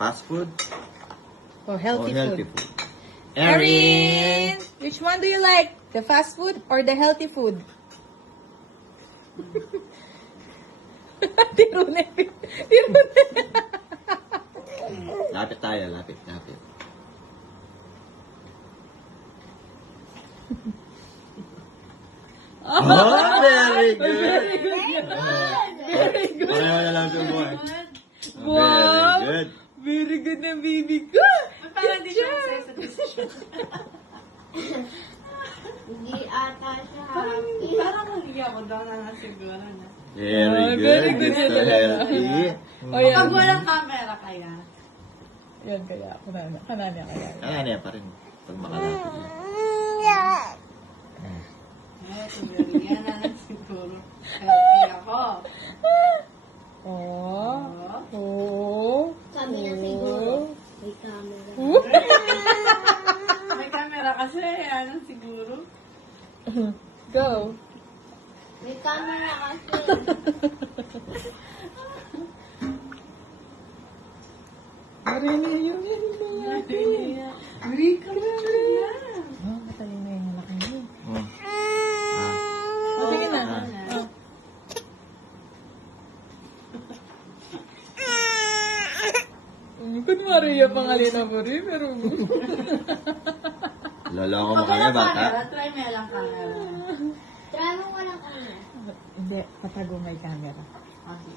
Fast food Or or healthy healthy food? food? Erin! Which one do you like? The fast food or the healthy food? Tirunin. Lapit tayo, lapit. Oh, very good. Very good. Pareho na lang sa buhay. Wow. Very good. Very good na baby ko. Parang di siya masaya sa decision. Hindi ata siya Parang happy. hindi ako daw na siguro na. Very good. Very good Gusto na healthy. O yan. Pag walang camera kaya. Yan kaya. Kanana kaya. Ano pa rin. Pag makalapit. Yan na lang siguro. Healthy ako. Oh. Oh. Kami na siguro. May camera. May camera kasi, ano siguro. Go. May camera kasi. Marili yun. Hindi ka na. Oh, matalino yung laki niya. Hmm. O, sige na. Kunwari yung pangalina mo rin, pero... Loloko mo Pag kami, walang bata. camera, try mo lang camera. Try mo walang camera. Hindi, patago may camera. Okay.